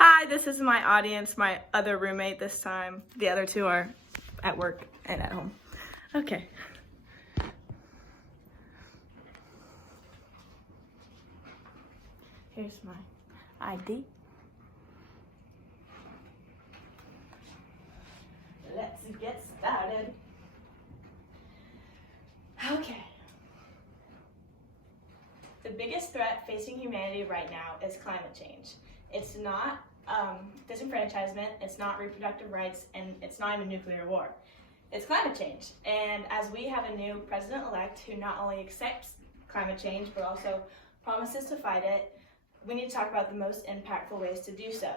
Hi, this is my audience, my other roommate this time. The other two are at work and at home. Okay. Here's my ID. Let's get started. Okay. The biggest threat facing humanity right now is climate change. It's not disenfranchisement, it's not reproductive rights, and it's not even nuclear war. It's climate change. And as we have a new president-elect who not only accepts climate change, but also promises to fight it, we need to talk about the most impactful ways to do so.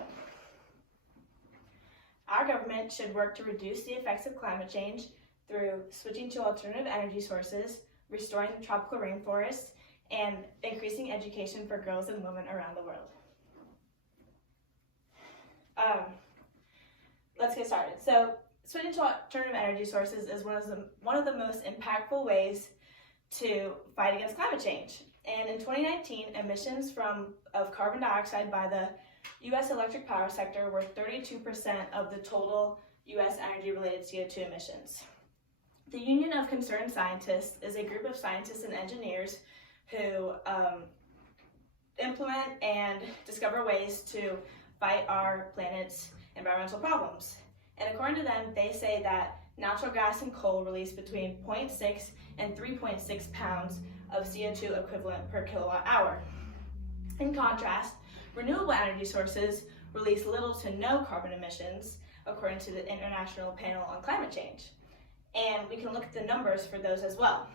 Our government should work to reduce the effects of climate change through switching to alternative energy sources, restoring the tropical rainforests, and increasing education for girls and women around the world. Let's get started. So, switching to alternative energy sources is one of the most impactful ways to fight against climate change. And in 2019, emissions of carbon dioxide by the U.S. electric power sector were 32% of the total U.S. energy-related CO2 emissions. The Union of Concerned Scientists is a group of scientists and engineers who implement and discover ways to fight our planet's environmental problems. And according to them, they say that natural gas and coal release between 0.6 and 3.6 pounds of CO2 equivalent per kilowatt hour. In contrast, renewable energy sources release little to no carbon emissions, according to the International Panel on Climate Change. And we can look at the numbers for those as well.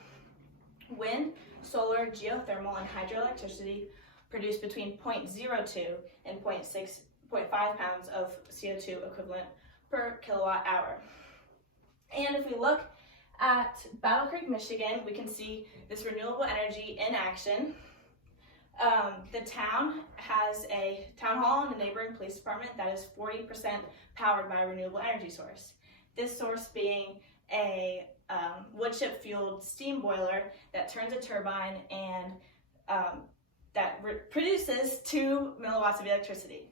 Wind, solar, geothermal, and hydroelectricity produce between 0.02 and 0.5 pounds of CO2 equivalent per kilowatt hour. And if we look at Battle Creek, Michigan, we can see this renewable energy in action. The town has a town hall and a neighboring police department that is 40% powered by a renewable energy source. This source being a wood chip fueled steam boiler that turns a turbine and that produces 2 milliwatts of electricity.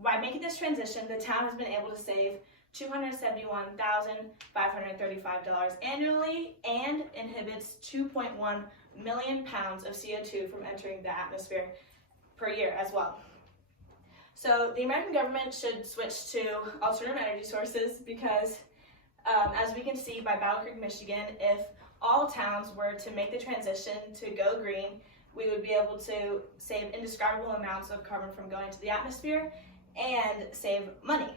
By making this transition, the town has been able to save $271,535 annually and inhibits 2.1 million pounds of CO2 from entering the atmosphere per year as well. So the American government should switch to alternative energy sources because as we can see by Battle Creek, Michigan, if all towns were to make the transition to go green, we would be able to save indescribable amounts of carbon from going to the atmosphere and save money.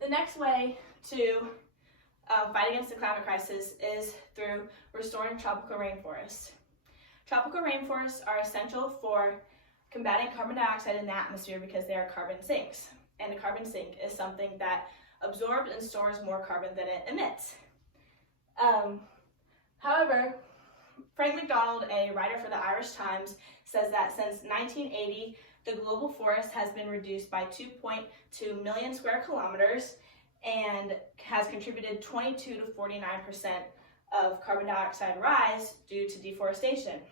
The next way to fight against the climate crisis is through restoring tropical rainforests. Tropical rainforests are essential for combating carbon dioxide in the atmosphere because they are carbon sinks. And a carbon sink is something that absorbs and stores more carbon than it emits. However, Frank McDonald, a writer for the Irish Times, says that since 1980, the global forest has been reduced by 2.2 million square kilometers and has contributed 22 to 49% of carbon dioxide rise due to deforestation.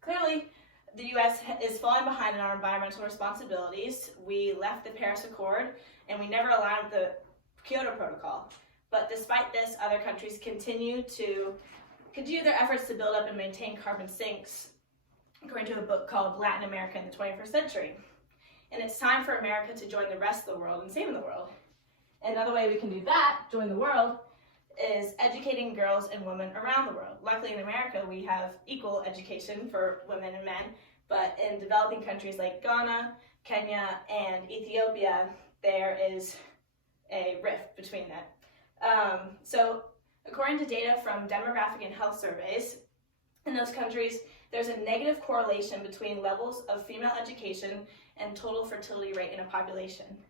Clearly, the U.S. is falling behind in our environmental responsibilities. We left the Paris Accord and we never aligned with the Kyoto Protocol. But despite this, other countries continue their efforts to build up and maintain carbon sinks, according to a book called Latin America in the 21st Century. And it's time for America to join the rest of the world in saving the world. And another way we can do that, join the world, is educating girls and women around the world. Luckily in America, we have equal education for women and men, but in developing countries like Ghana, Kenya, and Ethiopia, there is a rift between them. So according to data from demographic and health surveys, in those countries, there's a negative correlation between levels of female education and total fertility rate in a population.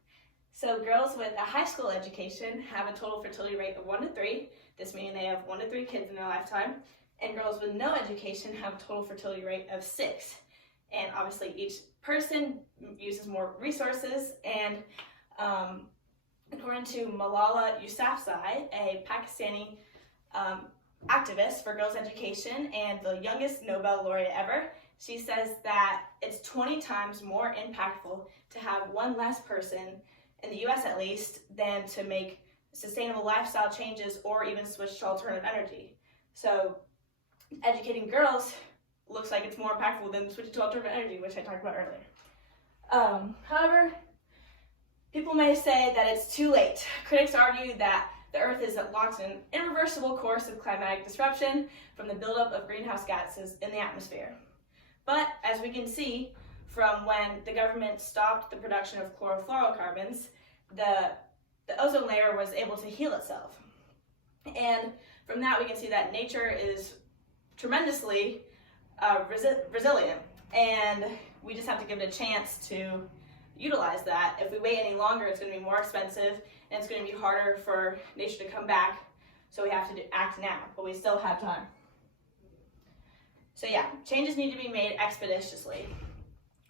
So girls with a high school education have a total fertility rate of 1 to 3, this meaning they have 1 to 3 kids in their lifetime, and girls with no education have a total fertility rate of 6. And obviously each person uses more resources, and according to Malala Yousafzai, a Pakistani activist for girls' education and the youngest Nobel laureate ever, She says that it's 20 times more impactful to have one less person, in the US at least, than to make sustainable lifestyle changes or even switch to alternative energy. So educating girls looks like it's more impactful than switching to alternative energy, which I talked about earlier. However, people may say that it's too late. Critics argue that the Earth is locked in an irreversible course of climatic disruption from the buildup of greenhouse gases in the atmosphere. But as we can see from when the government stopped the production of chlorofluorocarbons, the ozone layer was able to heal itself. And from that we can see that nature is tremendously resilient, and we just have to give it a chance to utilize that. If we wait any longer, it's going to be more expensive and it's going to be harder for nature to come back, so we have to act now, but we still have time. So yeah, changes need to be made expeditiously.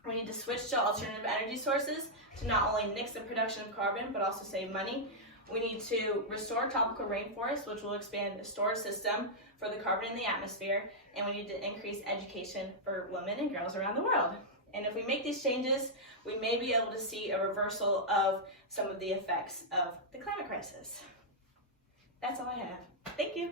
We need to switch to alternative energy sources to not only nix the production of carbon, but also save money. We need to restore tropical rainforests, which will expand the storage system for the carbon in the atmosphere, and we need to increase education for women and girls around the world. And if we make these changes, we may be able to see a reversal of some of the effects of the climate crisis. That's all I have. Thank you.